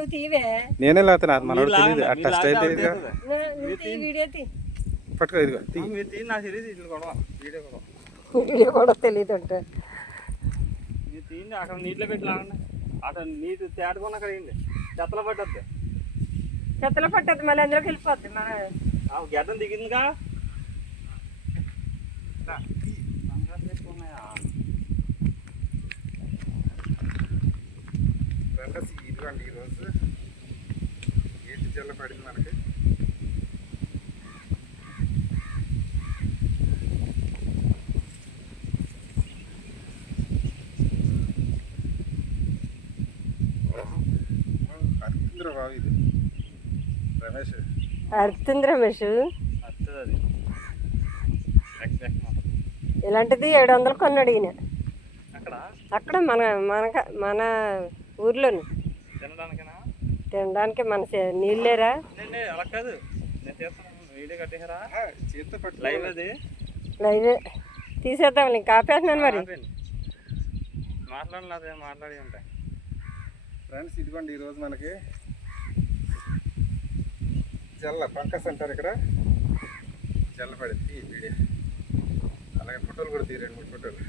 నువ్వు తీవే. నేనే లేకపోతే మనోడు తెలియదు అట్లా స్టైల్ తెలియదు. నువ్వు తీ వీడియో తీ. పట్టుకో ఇదిగో తీ. వీడియో కూడా తెలియదు అంటే తీయండి. అక్కడ నీటిలో పెట్టి లాగండి. అక్కడ నీటి తేటకొని అక్కడ వేయండి. చెత్తలో పట్టద్దు. చెత్తలో పట్టద్దు, మళ్ళీ అందులోకి వెళ్ళిపోద్ది. మన గడ్డం దిగిందిగా. ఇదిగోండి ఈరోజు ఏటి జల్ల పడింది మనకి. బాబు ఇది రమేష్ అర్థంది రమేష్. అది ఇలాంటిది 700 కొన్నాడు ఈయన అక్కడ అక్కడ మన మన ఊర్లోని. తినడానికేనా? తినడానికి మన నీళ్ళేరా. అలా కాదు, నేను చేస్తాను. వీడియో కట్టేసారా? చేతితో పట్టు. లైవ్ అది లైవే తీసేద్దాం. ఇంకా ఆపేస్తున్నాను మరి. మాట్లాడి ఉంటాయి ఫ్రెండ్స్. ఇదిగోండి ఈరోజు మనకి జల్ల పంకస్ అంటారు ఇక్కడ. జల్ల పడింది ఈ వీడియో. అలాగే ఫోటోలు కూడా 2-3 ఫోటోలు.